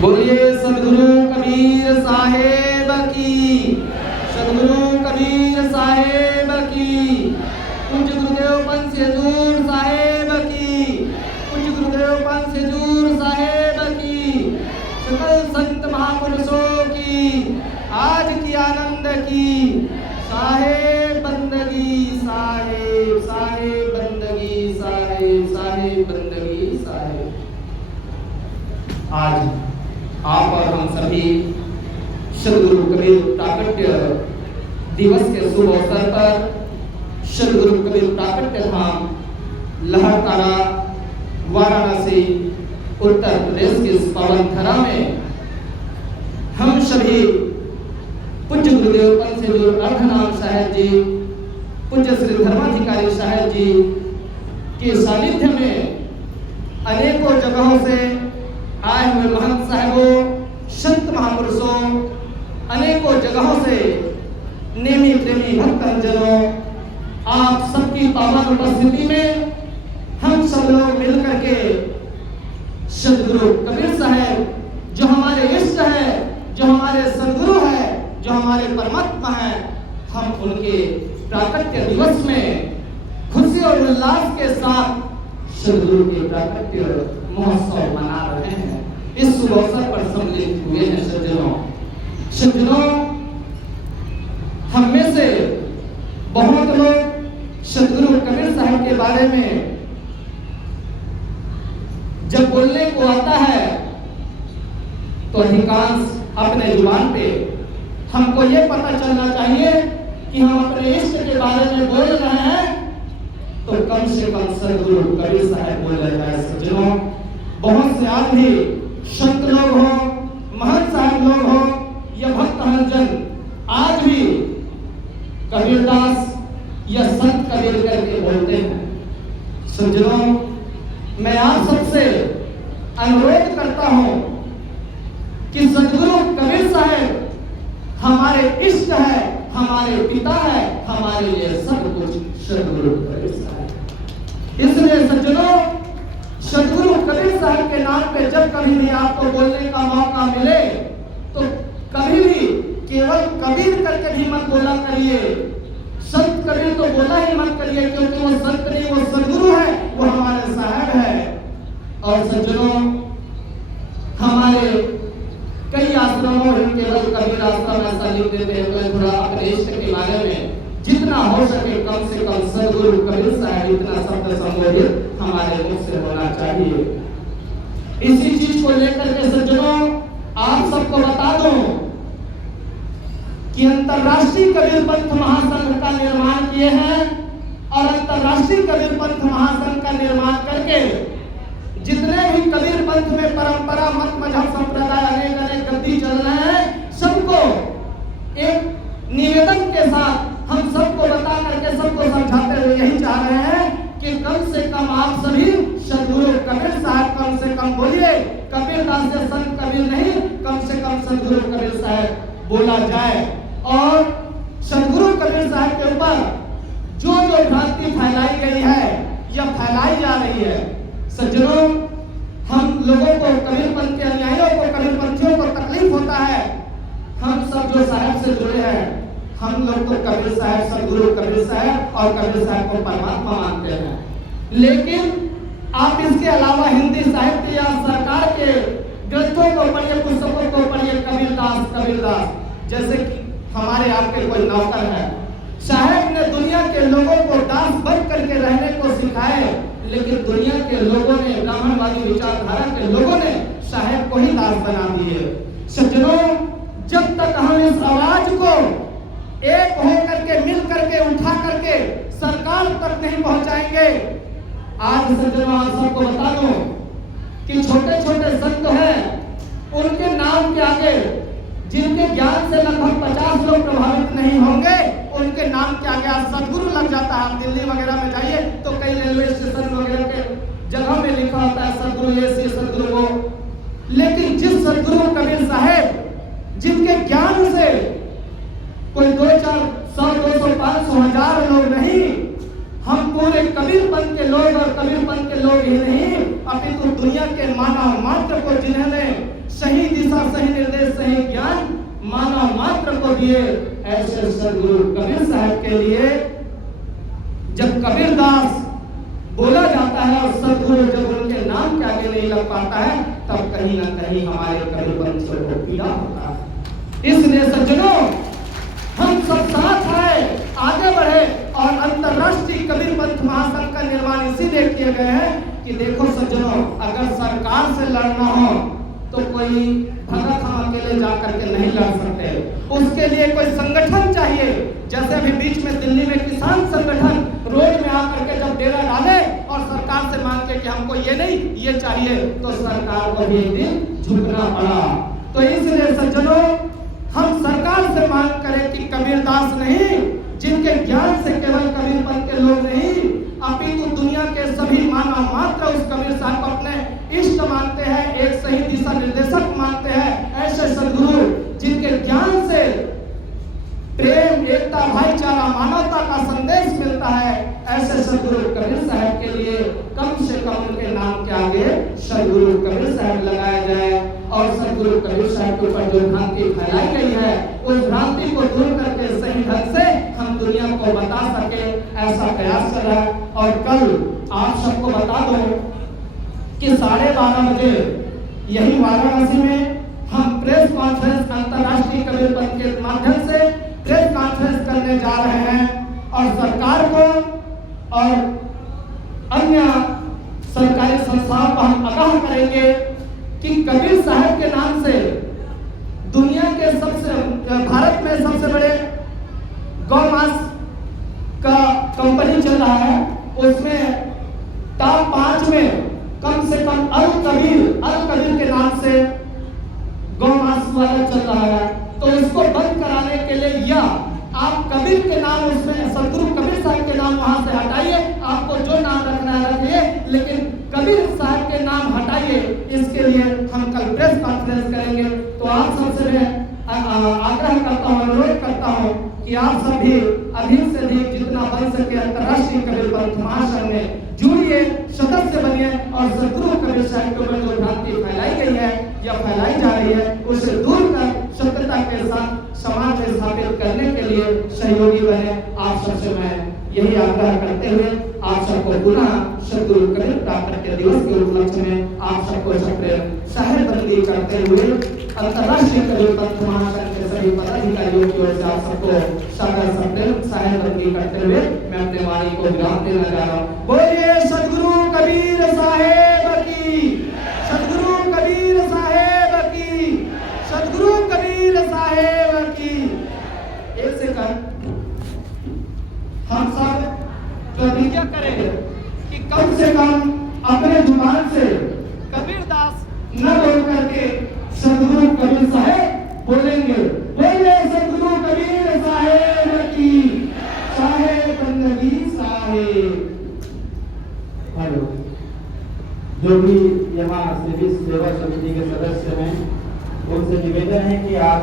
बोलिए सदगुरु कबीर साहेब की, सदगुरु कबीर साहेब की, पूज्य गुरुदेव पंच हजूर साहेब की, पूज्य गुरुदेव पंच हजूर साहेब की, सकल संत महापुरुषों की आज की आनंद की साहेब बंदगी, साहेब साहेब बंदगी, साहेब साहेब बंदगी, साहेब। आज आप और हम सभी सदगुरु कबीर प्राकट्य दिवस के शुभ अवसर पर सदगुरु कबीर प्राकट्य धाम लहरतारा वाराणसी उत्तर प्रदेश की इस पावन धरा में हम सभी पूज्य गुरुदेव पंच हजूर अर्धनाम साहेब जी, पूज्य श्री धर्माधिकारी साहेब जी के सानिध्य में अनेकों जगहों से आए हुए महंत साहेबों, संत महापुरुषों, अनेकों जगहों से नेमी प्रेमी भक्तजनों, आप सबकी पावन उपस्थिति में हम सब लोग मिलकर के सदगुरु कबीर साहेब जो हमारे इष्ट है, जो हमारे सदगुरु है, जो हमारे परमात्मा है, हम उनके प्राकट्य दिवस में खुशी और उल्लास के साथ सदगुरु के प्राकट्य महोत्सव मना रहे हैं। इस शुभ अवसर पर सम्मिलित हुए हैं सज्जनों, हम में से बहुत लोग सदगुरु कबीर साहब के बारे में जब बोलने को आता है तो अधिकांश अपने जुबान पे हमको ये पता चलना चाहिए कि हम अपने इष्ट के बारे में बोल रहे हैं तो कम से कम सदगुरु कबीर साहब बोला जाए। सज्जनों, बहुत से आज भी संत लोग हो, महंत साहब लोग हो या भक्त हरिजन आज भी कबीरदास या संत कबीर करके बोलते हैं। सज्जनों, मैं आप सबसे अनुरोध करता हूं कि सदगुरु कबीर साहब हमारे इष्ट है, हमारे पिता है, हमारे लिए सब कुछ सदगुरु कबीर साहब। इसलिए सज्जनों, सदगुरु कबीर साहब के नाम पे जब कभी भी आपको बोलने का मौका मिले तो कभी भी केवल कबीर करके भी मत बोला करिए। संत कबीर तो बोला ही मत करिए, क्योंकि वो संत नहीं, वो सदगुरु है, वो हमारे साहब है। और सज्जनों, हमारे कई आश्रमों में केवल कबीर आश्रम ऐसा लिख देते हैं, तो थोड़ा अपने इष्ट के बारे में जितना हो सके कम से कम सदगुरु कबीर साहब इतना शब्द संबोधित हमारे मुख से होना चाहिए। इसी चीज को लेकर के सज्जनों, आप सबको बता दूं कि अंतरराष्ट्रीय कबीर पंथ महासंघ का निर्माण किए हैं और अंतरराष्ट्रीय कबीर पंथ महासंघ का निर्माण करके जितने भी कबीर पंथ में परंपरा, मत, मजहब, संप्रदाय अनेक अनेक गति चल रहे हैं, सबको एक निवेदन के साथ हम सबको बता करके सबको समझाते हुए यही चाह रहे हैं कि कम से कम आप सभी सदगुरु कबीर साहब कम से कम बोलिए। कबीरदास से संत कबीर नहीं, कम से कम सदगुरु कबीर साहब बोला जाए। और सदगुरु कबीर साहब के ऊपर जो जो भ्रांति फैलाई गई है या फैलाई जा रही है, सज्जनों, हम लोगों को, कबीर पंथ के अनुयायियों को, कबीर पंथियों को तकलीफ होता है। हम सब जो साहब से जुड़े हैं, हम लोग तो कबीर साहब, सदगुरु कबीर साहब और कबीर साहब को परमात्मा मानते हैं। लेकिन आप इसके अलावा हिंदी साहित्य या सरकार के ग्रंथों को पढ़िए, पुस्तकों को पढ़िए, कबीरदास कबीरदास जैसे कि हमारे आपके कोई नौकर है। साहब ने दुनिया के लोगों को दास बन करके रहने को सिखाए, लेकिन दुनिया के लोगों ने, ब्राह्मणवादी विचारधारा के लोगों ने साहब को ही दास बना दिए। सज्जनों, जब तक हम इस आवाज को एक होकर के, मिल करके, उठा करके सरकार तक नहीं पहुंचाएंगे, आज सज्जनों आप सबको बता दूं कि छोटे छोटे संत हैं, उनके नाम के आगे जिनके ज्ञान से लगभग 50 लोग प्रभावित नहीं होंगे, उनके नाम के आगे आज सदगुरु लग जाता है। आप दिल्ली वगैरह में जाइए तो कई रेलवे स्टेशन वगैरह के जगह में लिखा होता है सदगुरु ये, सदगुरु वो। लेकिन जिस सदगुरु कबीर साहब जिनके ज्ञान से कोई 2, 4, 100, 200, 500, 1000 लोग नहीं, हम पूरे कबीर पंथ के लोग और कबीर पंथ के लोग ही नहीं, अपितु दुनिया के मानव मात्र को जिन्होंने शहीद सही निर्देश सही ज्ञान मानव मात्र को दिए। ऐसे सदगुरु कबीर साहब के लिए जब कबीरदास बोला जाता है और सदगुरु जब उनके नाम के आगे नहीं लग पाता है, तब कहीं ना कहीं हमारे कबीर पंथियों को पीड़ा होता है। इसलिए सज्जनों, हम सब साथ आए, आगे बढ़े और अंतरराष्ट्रीय कबीर पंथ महासंघ का निर्माण इसीलिए किए गए हैं कि देखो सज्जनों, अगर सरकार से लड़ना हो तो कोई भगत हम अकेले जा करके नहीं लड़ सकते, उसके लिए कोई संगठन चाहिए। जैसे अभी बीच में दिल्ली में किसान संगठन रोड में आकर के जब डेरा डाले और सरकार से मांगे कि हमको ये नहीं ये चाहिए, तो सरकार को भी एक दिन झुकना पड़ा। तो इसलिए सज्जनों, हम सरकार से मांग करें कि कबीरदास नहीं, जिनके ज्ञान से केवल कबीर पंथ के लोग नहीं, अपितु दुनिया के सभी मानव मात्र उस कबीर साहब को अपने इष्ट मानते हैं, एक सही दिशा निर्देशक मानते हैं। ऐसे सदगुरु जिनके ज्ञान से प्रेम, एकता, भाईचारा, मानवता का संदेश मिलता है, ऐसे सदगुरु कबीर साहब के लिए कम से कम उनके नाम के आगे सदगुरु कबीर साहब लगाया जाए और सदगुरु कबीर साहब के ऊपर जो भ्रांति फैलाई गई है, उस भ्रांति को दूर करके सही ढंग से हम दुनिया को बता सके, ऐसा प्रयास कर रहा है। और कल आप सबको बता दो कि 12:30 बजे यही वाराणसी में हम प्रेस कॉन्फ्रेंस अंतरराष्ट्रीय कबीर पंथ के माध्यम से प्रेस कॉन्फ्रेंस करने जा रहे हैं और सरकार को और अन्य सरकारी संस्थाओं को हम आगाह करेंगे कि कबीर साहब के नाम से दुनिया के भारत में सबसे बड़े गौमांस का कंपनी चल रहा है, उसमें टॉप 5 में कम से कम अल कबीर के नाम से गौमांस वाला चल रहा है। तो इसको बंद कराने के लिए या आप कबीर के नाम उसमें सदगुरु कबीर साहब के नाम वहां से हटाइए, आपको जो नाम रखना है रखिए, लेकिन कबीर साहब के नाम हटाइए। इसके लिए हम कल प्रेस कॉन्फ्रेंस करेंगे। तो आप सबसे मैं आग्रह करता हूँ, अनुरोध करता हूँ कि आप सब भी अधिक से अधिक जितना बन सके अंतरराष्ट्रीय कबीर पंथ महासंघ में जुड़िए, सदस्य बनिए और सदगुरु कबीर साहब के ऊपर जो भ्रांति फैलाई गई है या फैलाई जा रही है, उसे दूर कर सत्यता के साथ समाज में स्थापित करने के लिए सहयोगी बने। आप सबसे मैं यही आग्रह करते हुए आप सबको पुनः सदगुरु कबीर प्राकट्य दिवस के उपलक्ष्य में आप सबको सहबंदी करते हुए अंतरराष्ट्रीय कबीर पंथ महासंघ के सभी पदाधिकारियों की ओर से आप सबको सादर सहबंदी करते हुए मैं अपने वाणी को विराम देना जा रहा हूँ। बोलिए सदगुरु कबीर साहेब की, सदगुरु कबीर साहेब की, सदगुरु कबीर साहेब की। एक सेकंड, हम सब प्रतिज्ञा करें कि कम से कम अपने जुबान से कबीरदास न बोल करके सदगुरु कबीर साहेब बोलेंगे। बोले सदगुरु कबीर साहेब की, साहेब बंदगी साहेब। हेलो, जो भी यहाँ सेवा समिति के सदस्य हैं, उनसे निवेदन है कि आप